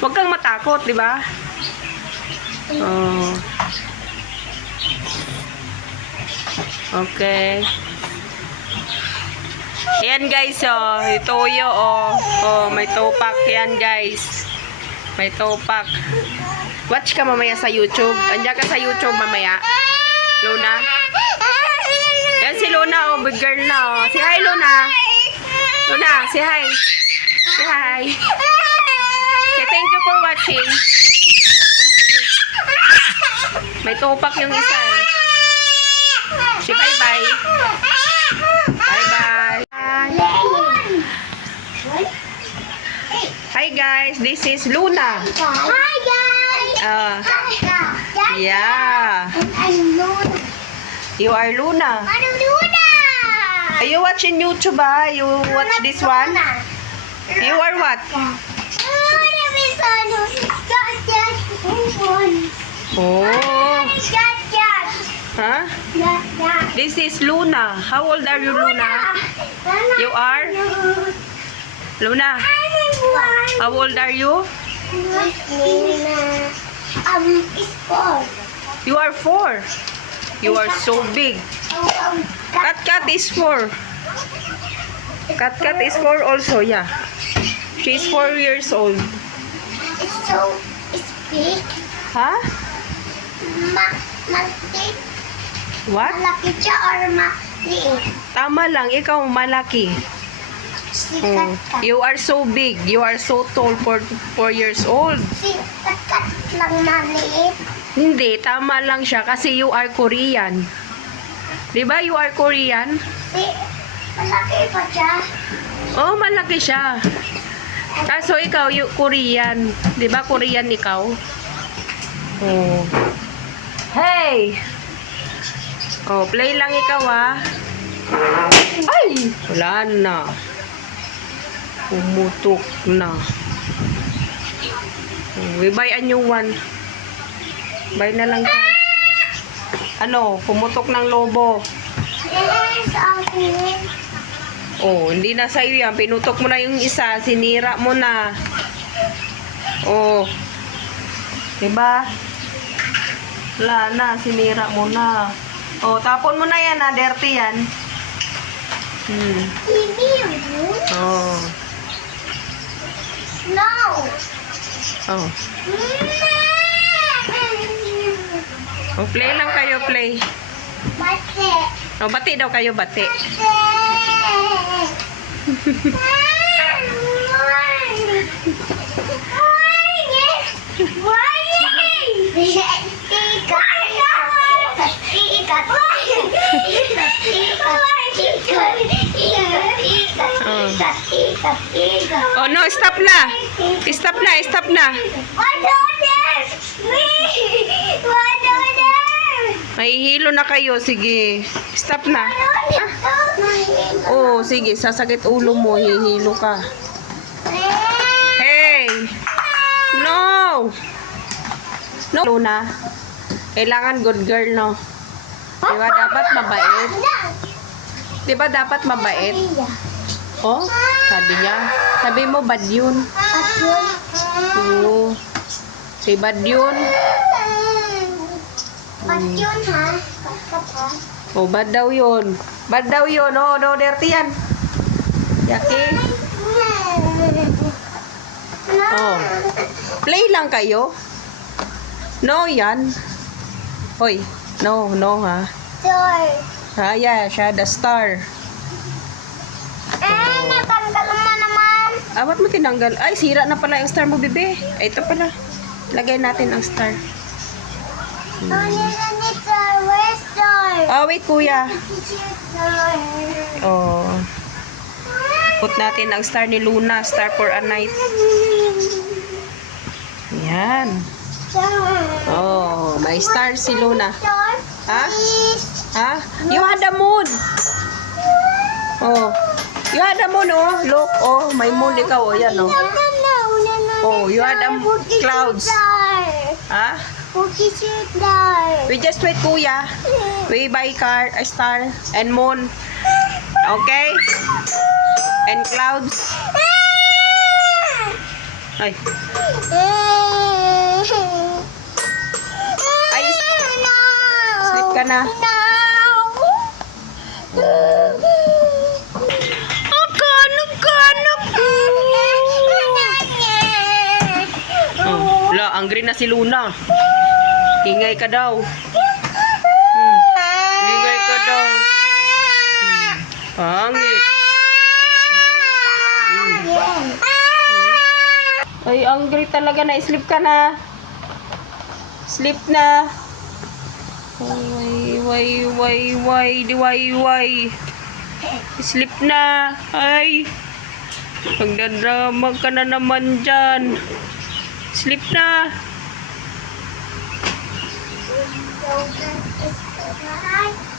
Huwag kang matakot, di ba? Oh. Okay. Ayan guys, oh. Itoyo, oh. Oh, may topak. Yan guys. May topak. Watch ka mamaya sa YouTube. Andiyan ka sa YouTube mamaya. Luna. Yan si Luna, oh. Big girl na, oh. Say hi, Luna. Luna, say hi. Say hi. Say thank you for watching. May topak yung isa. Say bye-bye. Bye-bye. Hi guys, this is Luna. Hi guys. Yeah. I'm Luna. You are Luna. I'm Luna. Are you watching YouTube, ah? You watch this one? You are what? Oh. Huh? This is Luna. How old are you, Luna? You are? Luna, how old are you? It's 4. You are 4. You are so big. Kat is 4. Kat is 4 also, yeah. She's 4 years old. It's big. Huh? Maliit. What? Malaki siya or maliit? Tama lang, ikaw malaki. Sikat ka. You are so big. You are so tall for 4 years old. Sikat lang maliit. Hindi, tama lang siya kasi you are Korean. 'Di ba you are Korean? Malaki pa siya. Oh, malaki siya. Kaso ikaw, you Korean. 'Di ba Korean ikaw? Oh. Hey! Oh, play lang ikaw, ah. Ay! Wala na. Pumutok na. We buy a new one. Buy na lang tayo. Ano? Pumutok ng lobo. Yes, okay. Oh, hindi na sa'yo yan. Pinutok mo na yung isa. Sinira mo na. Oh. Diba? Wala na. Sinira mo na. Oh, tapon mo na yan, ha. Dirty yan. TV room? Oh. No. Oh. Oh, play lang kayo, play. Mati. Oh, bati daw kayo, bati. Oh, no, stop na. Stop na, stop na. Mahihilo na kayo, sige. Stop na. Oh, sige, sasakit ulo mo, hihilo ka. Hey! No! No, Luna. Kailangan good girl, no? Diba dapat mabait? Diba dapat mabait? Oh, sabi niya. Sabi mo, bad yun. Oo. Si bad yun. Bad yun, ha? Oh, bad daw yun. Bad daw yun. Oh, no, dirty yan. Yaki. Oh. Play lang kayo. No, yan. Hoy. No, no, ha? Sorry. Ha, yeah, siya, the star. Natanggal mo naman. Ah, ba't mo tinanggal? Ay, sira na pala yung star mo, bebe. Ay, ito pala. Lagay natin ang star. Where's star? Ah, wait, kuya. Star. Oh. Put natin ang star ni Luna. Star for a night. Yan. Oh, may star si Luna. Star? Ha? Ha? You had the moon. Oh. You had the moon, oh. Look, oh. May moon ikaw, oh. Yan, oh. Oh, you had the clouds. Ha? We just wait, kuya. We buy car, a star, and moon. Okay? And clouds. Ay. Ay, sleep ka na. Oh, la, angry na si Luna. Ingay ka daw. Ingay ka daw. Pangit. Ay, angry talaga na. Sleep ka na. Sleep na. Why. Sleep na. Ay. Magdadrama ka na naman dyan. Sleep na.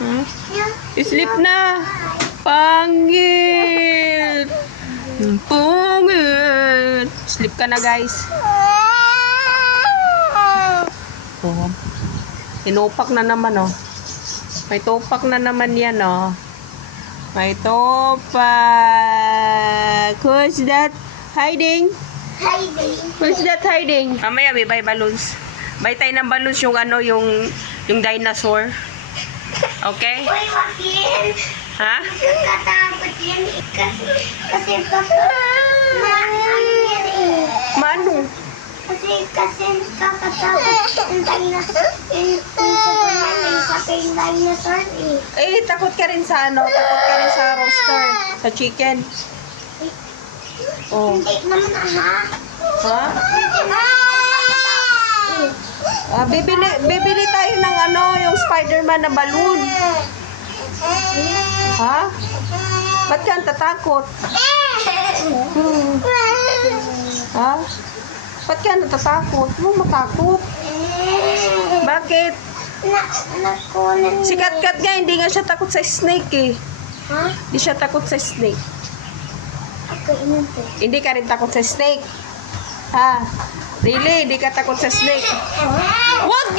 Huh? Sleep na. Pangit. Pangit. Sleep ka na, guys. Oh. Tinupak na naman, oh. May tupak na naman yan, oh. May tupak. Who's that hiding? Who's that hiding? Mamaya may buy balloons. Buy tayo ng balloons yung ano, yung dinosaur. Okay? Uy, wag yan. Ha? Nakatakot yan. Kasi Mano? Kasi kakatakot yung dinosaur. Yung dinosaur eh. Eh, takot ka rin sa ano? Takot ka rin sa roaster. Sa chicken. Oh. Hindi naman ha. Ha? Bibili tayo ng ano, yung Spider-Man na balloon. Ha? Ba't ka natatakot? Ha? Ba't ka natatakot? Huwag matakot. Bakit? Nakunan. Si Kat-Kat nga, hindi nga siya takot sa snake eh. Ha? Hindi siya takot sa snake. Ako inunti. Hindi ka rin takot sa snake. Ha? Really? Hindi ka takot sa snake? Wag